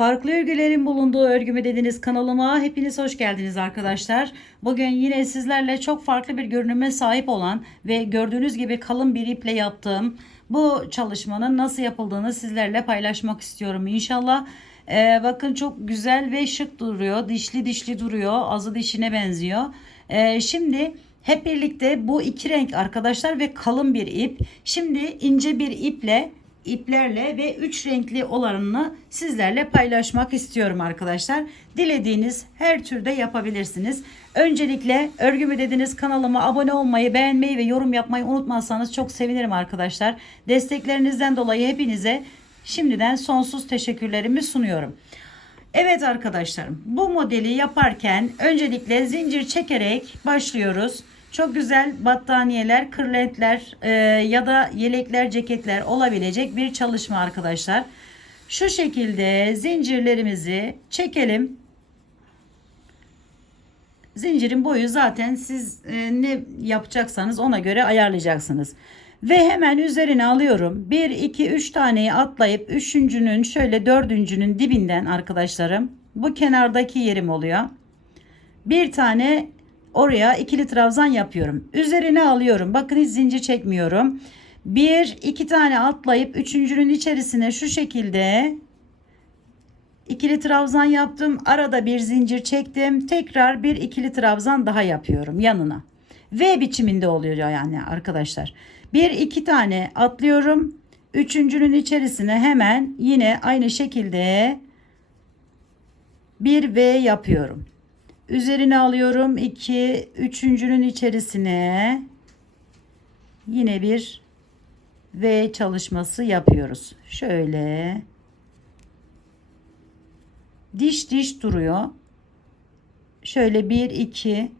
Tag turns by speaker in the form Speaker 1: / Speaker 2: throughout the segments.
Speaker 1: Farklı örgülerin bulunduğu örgümü dediğiniz kanalıma hepiniz hoş geldiniz arkadaşlar. Bugün yine sizlerle çok farklı bir görünüme sahip olan ve gördüğünüz gibi kalın bir iple yaptığım bu çalışmanın nasıl yapıldığını sizlerle paylaşmak istiyorum inşallah. Ee, bakın çok güzel ve şık duruyor. Dişli dişli duruyor. Azı dişine benziyor. Ee, şimdi hep birlikte bu iki renk arkadaşlar ve kalın bir ip. Şimdi ince bir iple iplerle ve üç renkli olanını sizlerle paylaşmak istiyorum arkadaşlar. Dilediğiniz her türde yapabilirsiniz. Öncelikle örgümü dediniz kanalıma abone olmayı, beğenmeyi ve yorum yapmayı unutmazsanız çok sevinirim arkadaşlar. Desteklerinizden dolayı hepinize şimdiden sonsuz teşekkürlerimi sunuyorum. Evet arkadaşlarım bu modeli yaparken öncelikle zincir çekerek başlıyoruz. Çok güzel battaniyeler, kırlentler e, ya da yelekler, ceketler olabilecek bir çalışma arkadaşlar. Şu şekilde zincirlerimizi çekelim. Zincirin boyu zaten siz e, ne yapacaksanız ona göre ayarlayacaksınız. Ve hemen üzerine alıyorum. 1, 2, 3 taneyi atlayıp üçüncünün şöyle dördüncünün dibinden arkadaşlarım. Bu kenardaki yerim oluyor. Bir tane oraya ikili trabzan yapıyorum. Üzerine alıyorum. Bakın hiç zincir çekmiyorum. Bir, iki tane atlayıp üçüncünün içerisine şu şekilde ikili trabzan yaptım. Arada bir zincir çektim. Tekrar bir ikili trabzan daha yapıyorum yanına. V biçiminde oluyor yani arkadaşlar. Bir iki tane atlıyorum. Üçüncünün içerisine hemen yine aynı şekilde bir V yapıyorum. Üzerine alıyorum. 2 üçüncünün içerisine yine bir V çalışması yapıyoruz. Şöyle diş diş duruyor. Şöyle 1 2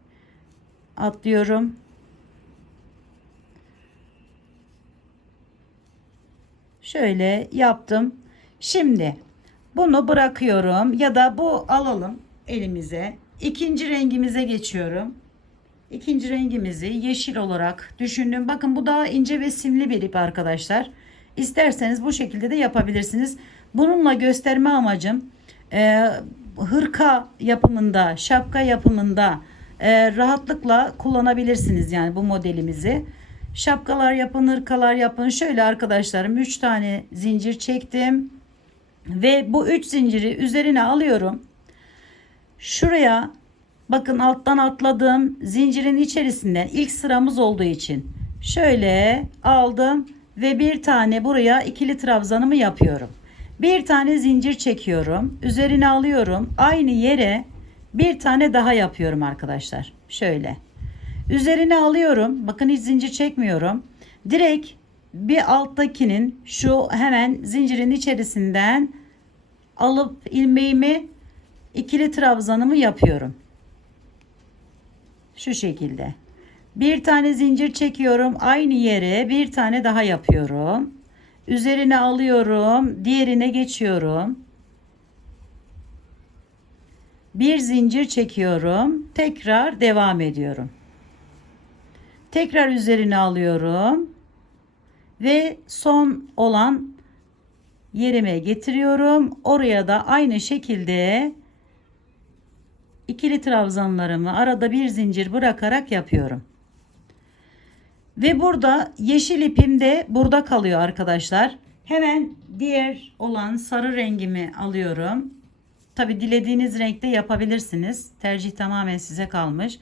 Speaker 1: atlıyorum. Şöyle yaptım. Şimdi bunu bırakıyorum ya da bu alalım elimize. İkinci rengimize geçiyorum. İkinci rengimizi yeşil olarak düşündüm. Bakın bu daha ince ve simli bir ip arkadaşlar. İsterseniz bu şekilde de yapabilirsiniz. Bununla gösterme amacım e, hırka yapımında, şapka yapımında e, rahatlıkla kullanabilirsiniz yani bu modelimizi. Şapkalar yapın, hırkalar yapın. Şöyle arkadaşlarım 3 tane zincir çektim. Ve bu 3 zinciri üzerine alıyorum. Şuraya bakın alttan atladığım zincirin içerisinden ilk sıramız olduğu için şöyle aldım ve bir tane buraya ikili trabzanımı yapıyorum. Bir tane zincir çekiyorum. Üzerine alıyorum. Aynı yere bir tane daha yapıyorum arkadaşlar. Şöyle. Üzerine alıyorum. Bakın hiç zincir çekmiyorum. Direkt bir alttakinin şu hemen zincirin içerisinden alıp ilmeğimi ikili trabzanımı yapıyorum. Şu şekilde. Bir tane zincir çekiyorum. Aynı yere bir tane daha yapıyorum. Üzerine alıyorum. Diğerine geçiyorum. Bir zincir çekiyorum. Tekrar devam ediyorum. Tekrar üzerine alıyorum. Ve son olan yerime getiriyorum. Oraya da aynı şekilde ikili trabzanlarımı arada bir zincir bırakarak yapıyorum. Ve burada yeşil ipim de burada kalıyor arkadaşlar. Hemen diğer olan sarı rengimi alıyorum. Tabi dilediğiniz renkte yapabilirsiniz. Tercih tamamen size kalmış.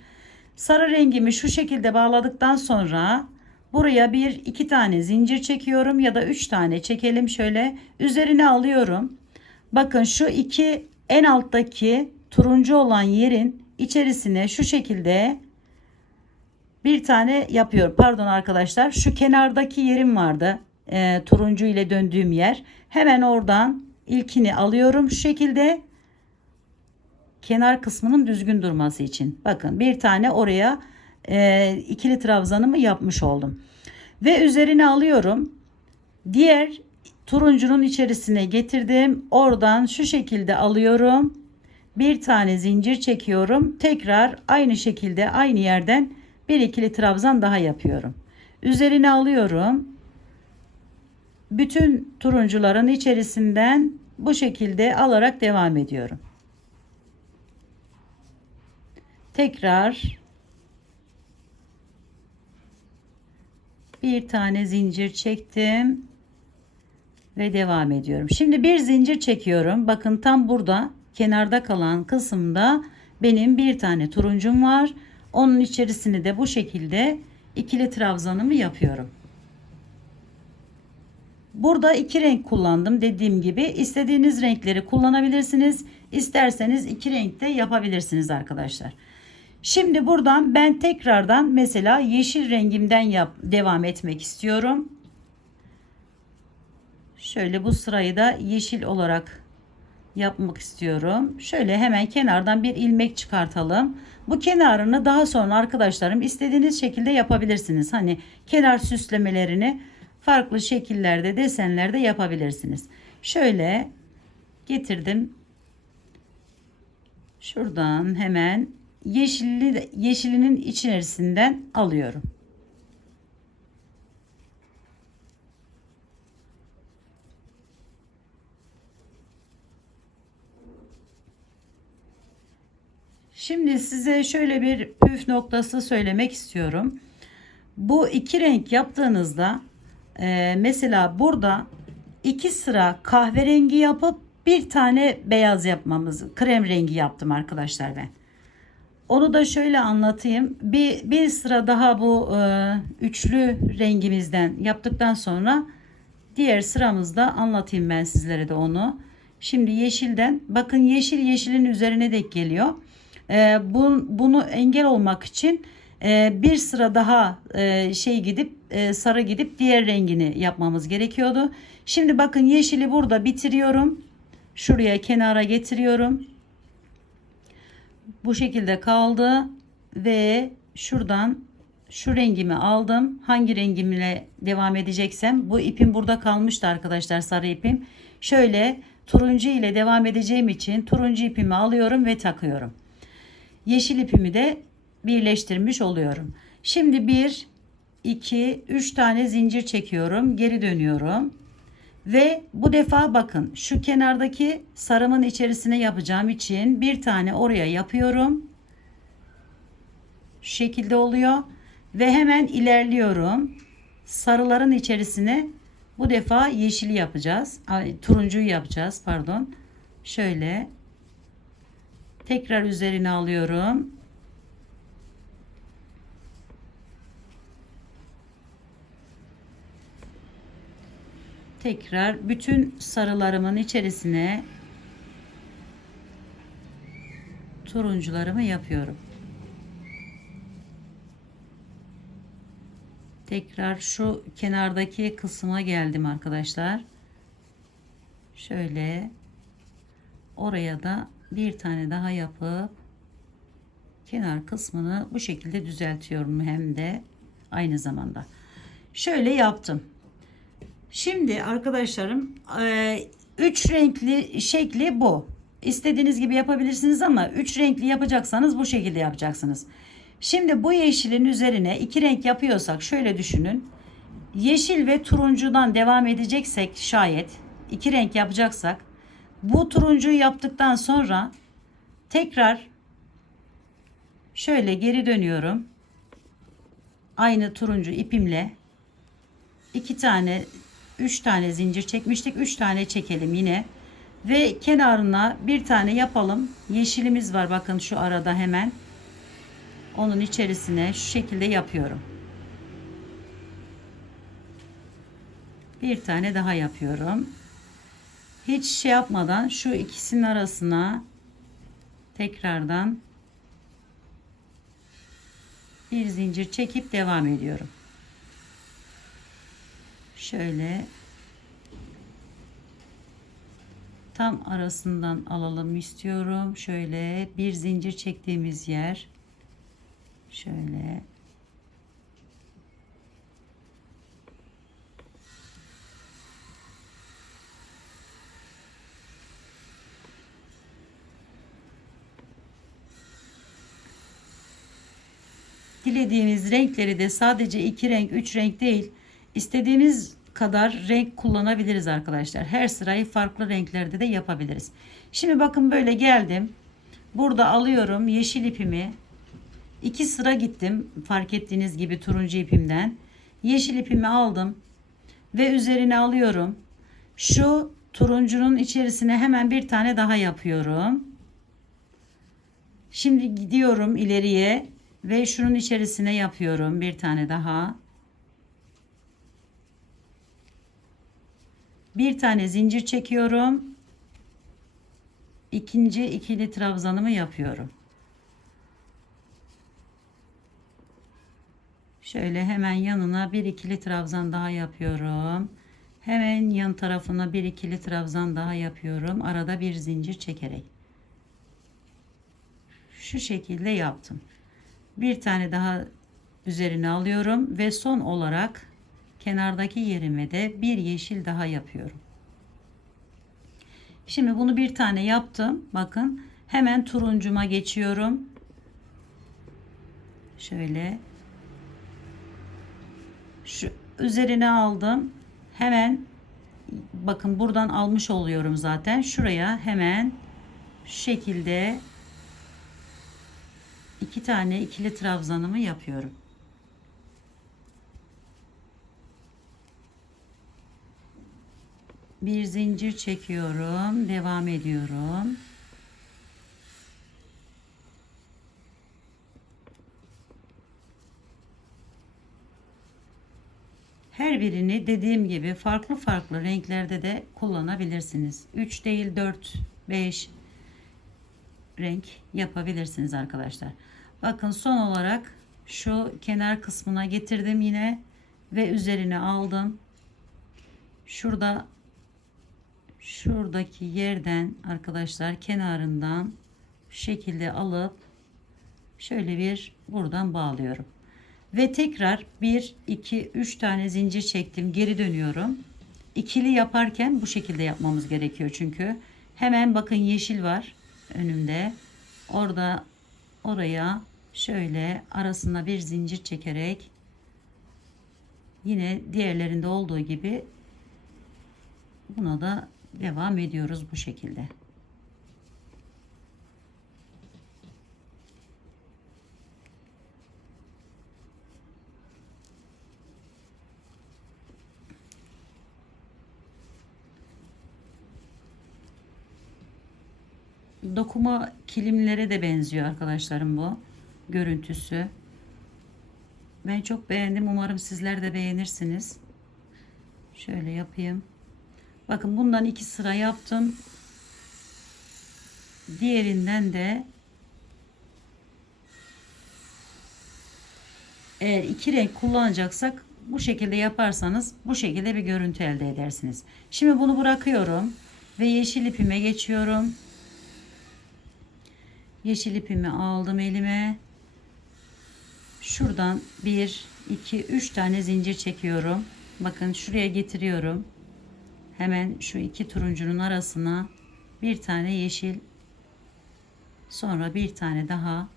Speaker 1: Sarı rengimi şu şekilde bağladıktan sonra buraya bir iki tane zincir çekiyorum ya da üç tane çekelim şöyle. Üzerine alıyorum. Bakın şu iki en alttaki turuncu olan yerin içerisine şu şekilde bir tane yapıyorum. Pardon arkadaşlar şu kenardaki yerim vardı. E, turuncu ile döndüğüm yer. Hemen oradan ilkini alıyorum şu şekilde. Kenar kısmının düzgün durması için. Bakın bir tane oraya e, ikili trabzanımı yapmış oldum. Ve üzerine alıyorum. Diğer turuncunun içerisine getirdim. Oradan şu şekilde alıyorum bir tane zincir çekiyorum. Tekrar aynı şekilde aynı yerden bir ikili trabzan daha yapıyorum. Üzerine alıyorum. Bütün turuncuların içerisinden bu şekilde alarak devam ediyorum. Tekrar bir tane zincir çektim ve devam ediyorum. Şimdi bir zincir çekiyorum. Bakın tam burada kenarda kalan kısımda benim bir tane turuncum var. Onun içerisini de bu şekilde ikili trabzanımı yapıyorum. Burada iki renk kullandım dediğim gibi. istediğiniz renkleri kullanabilirsiniz. İsterseniz iki renkte yapabilirsiniz arkadaşlar. Şimdi buradan ben tekrardan mesela yeşil rengimden yap, devam etmek istiyorum. Şöyle bu sırayı da yeşil olarak yapmak istiyorum. Şöyle hemen kenardan bir ilmek çıkartalım. Bu kenarını daha sonra arkadaşlarım istediğiniz şekilde yapabilirsiniz. Hani kenar süslemelerini farklı şekillerde, desenlerde yapabilirsiniz. Şöyle getirdim. Şuradan hemen yeşilli yeşilinin içerisinden alıyorum. Şimdi size şöyle bir püf noktası söylemek istiyorum. Bu iki renk yaptığınızda e, mesela burada iki sıra kahverengi yapıp bir tane beyaz yapmamız krem rengi yaptım arkadaşlar ben. Onu da şöyle anlatayım. Bir, bir sıra daha bu e, üçlü rengimizden yaptıktan sonra diğer sıramızda anlatayım ben sizlere de onu. Şimdi yeşilden bakın yeşil yeşilin üzerine denk geliyor. E, bu, bunu engel olmak için e, bir sıra daha e, şey gidip e, sarı gidip diğer rengini yapmamız gerekiyordu. Şimdi bakın yeşili burada bitiriyorum. Şuraya kenara getiriyorum. Bu şekilde kaldı ve şuradan şu rengimi aldım. Hangi rengimle devam edeceksem bu ipim burada kalmıştı arkadaşlar sarı ipim. Şöyle turuncu ile devam edeceğim için turuncu ipimi alıyorum ve takıyorum. Yeşil ipimi de birleştirmiş oluyorum. Şimdi bir, iki, üç tane zincir çekiyorum. Geri dönüyorum. Ve bu defa bakın şu kenardaki sarımın içerisine yapacağım için bir tane oraya yapıyorum. Şu şekilde oluyor. Ve hemen ilerliyorum. Sarıların içerisine bu defa yeşili yapacağız. Ay, turuncuyu yapacağız pardon. Şöyle tekrar üzerine alıyorum. tekrar bütün sarılarımın içerisine turuncularımı yapıyorum. Tekrar şu kenardaki kısma geldim arkadaşlar. Şöyle oraya da bir tane daha yapıp kenar kısmını bu şekilde düzeltiyorum hem de aynı zamanda. Şöyle yaptım. Şimdi arkadaşlarım e, üç renkli şekli bu. İstediğiniz gibi yapabilirsiniz ama üç renkli yapacaksanız bu şekilde yapacaksınız. Şimdi bu yeşilin üzerine iki renk yapıyorsak şöyle düşünün. Yeşil ve turuncudan devam edeceksek şayet iki renk yapacaksak bu turuncuyu yaptıktan sonra tekrar şöyle geri dönüyorum. Aynı turuncu ipimle iki tane 3 tane zincir çekmiştik. 3 tane çekelim yine. Ve kenarına bir tane yapalım. Yeşilimiz var bakın şu arada hemen. Onun içerisine şu şekilde yapıyorum. Bir tane daha yapıyorum. Hiç şey yapmadan şu ikisinin arasına tekrardan bir zincir çekip devam ediyorum şöyle tam arasından alalım istiyorum. Şöyle bir zincir çektiğimiz yer şöyle dilediğimiz renkleri de sadece iki renk, üç renk değil istediğimiz kadar renk kullanabiliriz arkadaşlar. Her sırayı farklı renklerde de yapabiliriz. Şimdi bakın böyle geldim. Burada alıyorum yeşil ipimi. İki sıra gittim. Fark ettiğiniz gibi turuncu ipimden. Yeşil ipimi aldım. Ve üzerine alıyorum. Şu turuncunun içerisine hemen bir tane daha yapıyorum. Şimdi gidiyorum ileriye ve şunun içerisine yapıyorum bir tane daha. Bir tane zincir çekiyorum. İkinci ikili trabzanımı yapıyorum. Şöyle hemen yanına bir ikili trabzan daha yapıyorum. Hemen yan tarafına bir ikili trabzan daha yapıyorum. Arada bir zincir çekerek. Şu şekilde yaptım. Bir tane daha üzerine alıyorum ve son olarak kenardaki yerime de bir yeşil daha yapıyorum. Şimdi bunu bir tane yaptım. Bakın hemen turuncuma geçiyorum. Şöyle şu üzerine aldım. Hemen bakın buradan almış oluyorum zaten. Şuraya hemen şekilde iki tane ikili trabzanımı yapıyorum. Bir zincir çekiyorum, devam ediyorum. Her birini dediğim gibi farklı farklı renklerde de kullanabilirsiniz. 3 değil 4, 5 renk yapabilirsiniz arkadaşlar. Bakın son olarak şu kenar kısmına getirdim yine ve üzerine aldım. Şurada şuradaki yerden arkadaşlar kenarından şekilde alıp şöyle bir buradan bağlıyorum. Ve tekrar 1 2 3 tane zincir çektim. Geri dönüyorum. İkili yaparken bu şekilde yapmamız gerekiyor çünkü. Hemen bakın yeşil var önümde. Orada oraya şöyle arasına bir zincir çekerek yine diğerlerinde olduğu gibi buna da devam ediyoruz bu şekilde. Dokuma kilimlere de benziyor arkadaşlarım bu görüntüsü. Ben çok beğendim. Umarım sizler de beğenirsiniz. Şöyle yapayım. Bakın bundan iki sıra yaptım. Diğerinden de eğer iki renk kullanacaksak bu şekilde yaparsanız bu şekilde bir görüntü elde edersiniz. Şimdi bunu bırakıyorum ve yeşil ipime geçiyorum. Yeşil ipimi aldım elime. Şuradan 1, 2, 3 tane zincir çekiyorum. Bakın şuraya getiriyorum. Hemen şu iki turuncunun arasına bir tane yeşil sonra bir tane daha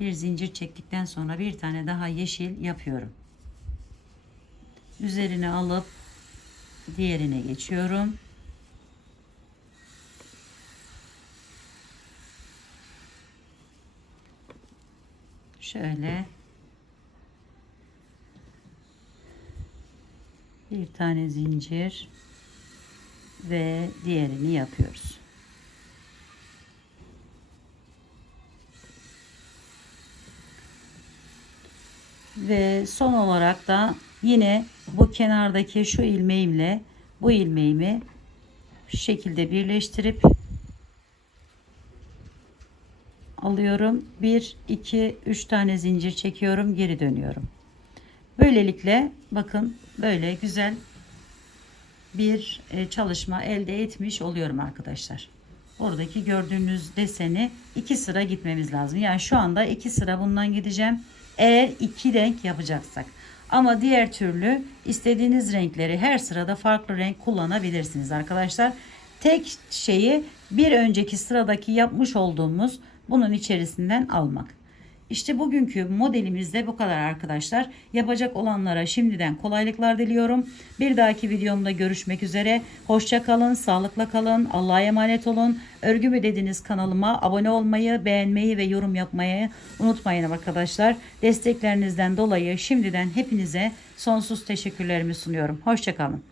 Speaker 1: bir zincir çektikten sonra bir tane daha yeşil yapıyorum. Üzerine alıp diğerine geçiyorum. Şöyle bir tane zincir ve diğerini yapıyoruz. Ve son olarak da yine bu kenardaki şu ilmeğimle bu ilmeğimi şu şekilde birleştirip alıyorum. 1 2 3 tane zincir çekiyorum, geri dönüyorum. Böylelikle bakın böyle güzel bir e, çalışma elde etmiş oluyorum arkadaşlar. Oradaki gördüğünüz deseni iki sıra gitmemiz lazım. Yani şu anda iki sıra bundan gideceğim. Eğer iki renk yapacaksak. Ama diğer türlü istediğiniz renkleri her sırada farklı renk kullanabilirsiniz arkadaşlar. Tek şeyi bir önceki sıradaki yapmış olduğumuz bunun içerisinden almak. İşte bugünkü modelimiz de bu kadar arkadaşlar. Yapacak olanlara şimdiden kolaylıklar diliyorum. Bir dahaki videomda görüşmek üzere. Hoşça kalın, sağlıkla kalın, Allah'a emanet olun. Örgü mü dediniz kanalıma abone olmayı, beğenmeyi ve yorum yapmayı unutmayın arkadaşlar. Desteklerinizden dolayı şimdiden hepinize sonsuz teşekkürlerimi sunuyorum. Hoşça kalın.